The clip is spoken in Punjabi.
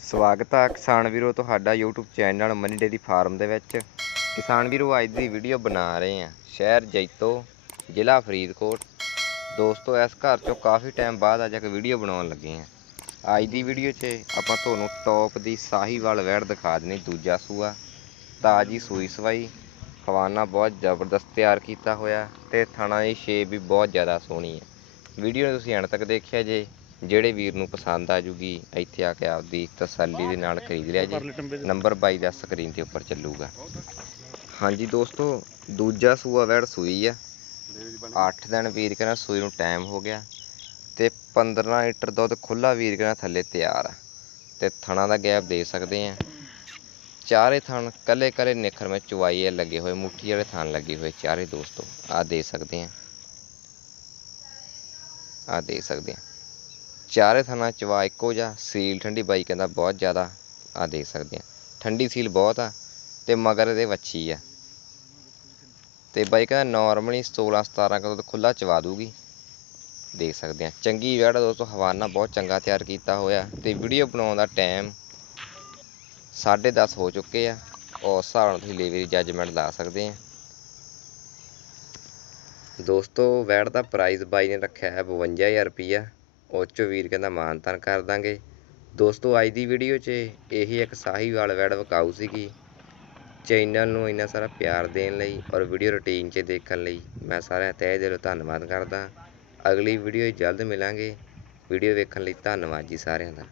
ਸਵਾਗਤ ਆ ਕਿਸਾਨ ਵੀਰੋ ਤੁਹਾਡਾ YouTube channel Mani dairy farm ਦੇ ਵਿੱਚ। ਕਿਸਾਨ ਵੀਰੋ, ਅੱਜ ਦੀ ਵੀਡੀਓ ਬਣਾ ਰਹੇ ਹਾਂ। ਸ਼ਹਿਰ ਜੈਤੋ, ਜ਼ਿਲ੍ਹਾ ਫਰੀਦਕੋਟ। ਦੋਸਤੋ, ਇਸ ਘਰ ਚੋਂ ਕਾਫੀ ਟਾਈਮ ਬਾਅਦ ਅੱਜ ਇੱਕ ਵੀਡੀਓ ਬਣਾਉਣ ਲੱਗੇ ਹਾਂ। ਅੱਜ ਦੀ ਵੀਡੀਓ 'ਚ ਆਪਾਂ ਤੁਹਾਨੂੰ ਟੌਪ ਦੀ ਸਾਹੀਵਾਲ ਵੈੜ ਦਿਖਾ ਦੇਣੀ ਦੂਜਾ ਸੂਆ, ਤਾਜੀ ਸੂਈ ਸਵਾਈ, ਖਵਾਨਾ ਬਹੁਤ ਜ਼ਬਰਦਸਤ ਤਿਆਰ ਕੀਤਾ ਹੋਇਆ ਤੇ ਥਣਾ ਦੀ ਸ਼ੇਪ ਵੀ ਬਹੁਤ ਜ਼ਿਆਦਾ ਸੋਹਣੀ ਹੈ। ਵੀਡੀਓ ਨੂੰ ਤੁਸੀਂ ਅੰਤ ਤੱਕ ਦੇਖਿਆ ਜੇ। ਜਿਹੜੇ ਵੀਰ ਨੂੰ ਪਸੰਦ ਆ ਜੂਗੀ, ਇੱਥੇ ਆ ਕੇ ਆਪਦੀ ਤਸੱਲੀ ਦੇ ਨਾਲ ਖਰੀਦ ਲਿਆ ਜੀ। ਨੰਬਰ 22 ਦਾ ਸਕਰੀਨ ਦੇ ਉੱਪਰ ਚੱਲੂਗਾ। ਹਾਂਜੀ ਦੋਸਤੋ, ਦੂਜਾ ਸੂਆ ਵੈੜ ਸੂਈ ਆ। 8 ਦਿਨ ਵੀਰ ਕਹਿੰਦਾ ਸੂਈ ਨੂੰ ਟਾਈਮ ਹੋ ਗਿਆ। ਤੇ 15 ਲੀਟਰ ਦੁੱਧ ਖੁੱਲਾ ਵੀਰ ਕਹਿੰਦਾ ਥੱਲੇ ਤਿਆਰ ਆ। ਤੇ ਥਣਾ ਦਾ ਗੈਪ ਦੇ ਸਕਦੇ ਆ। ਚਾਰੇ ਥਣ ਕੱਲੇ ਕੱਲੇ ਨਿਖਰ ਵਿੱਚ ਚੁਆਈ ਲੱਗੇ ਹੋਏ ਮੁੱਠੀ ਵਾਲੇ ਥਣ ਲੱਗੇ ਹੋਏ ਚਾਰੇ ਦੋਸਤੋ। ਆ ਦੇ ਸਕਦੇ ਆ। ਆ ਦੇ ਸਕਦੇ ਆ। ਚਾਰੇ ਥਾਣਾ ਚਵਾ ਇੱਕੋ ਜਿਹਾ, ਸੀਲ ਠੰਡੀ ਬਾਈ ਕਹਿੰਦਾ ਬਹੁਤ ਜ਼ਿਆਦਾ ਆ ਦੇਖ ਸਕਦੇ ਆ ਠੰਡੀ ਸੀਲ ਬਹੁਤ ਆ ਤੇ ਮਗਰ ਇਹਦੇ ਵੱਛੀ ਆ। ਤੇ ਬਾਈ ਕਹਿੰਦਾ ਨਾਰਮਲੀ 16 17 ਕਿਲੋ ਖੁੱਲਾ ਚਵਾ ਦੂਗੀ। ਦੇਖ ਸਕਦੇ ਆ ਚੰਗੀ ਵੈੜ ਆ ਦੋਸਤੋ ਹਵਾਨਾ ਬਹੁਤ ਚੰਗਾ ਤਿਆਰ ਕੀਤਾ ਹੋਇਆ। ਤੇ ਵੀਡੀਓ ਬਣਾਉਣ ਦਾ ਟਾਈਮ 10:30 ਹੋ ਚੁੱਕੇ ਆ। ਉਸ ਹਿਸਾਬ ਨਾਲ ਤੁਸੀਂ ਲੇਵਰੀ ਜੱਜਮੈਂਟ ਲਾ ਸਕਦੇ ਆ ਦੋਸਤੋ, ਵੈੜ ਦਾ ਪ੍ਰਾਈਸ ਬਾਈ ਨੇ ਰੱਖਿਆ ਹੈ 52000 ਰੁਪਈਆ। ਉਹ 'ਚੋਂ ਵੀਰ ਕਹਿੰਦਾ, ਮਾਨ ਮਾਨਤਾਨ ਕਰ ਦਾਂਗੇ। ਦੋਸਤੋ, ਅੱਜ ਦੀ ਵੀਡੀਓ 'ਚ ਇਹੀ ਇੱਕ ਸਾਹੀਵਾਲ ਵੈੜ ਵਿਕਾਊ ਸੀਗੀ। ਚੈਨਲ ਨੂੰ ਇੰਨਾ ਸਾਰਾ ਪਿਆਰ ਦੇਣ ਲਈ ਔਰ ਵੀਡੀਓ ਰੁਟੀਨ 'ਚ ਦੇਖਣ ਲਈ ਮੈਂ ਸਾਰਿਆਂ ਤਹਿ ਦਿਲੋਂ ਧੰਨਵਾਦ ਕਰਦਾ। ਅਗਲੀ ਵੀਡੀਓ ਜਲਦ ਮਿਲਾਂਗੇ। ਵੀਡੀਓ ਵੇਖਣ ਲਈ ਧੰਨਵਾਦ ਜੀ ਸਾਰਿਆਂ ਦਾ।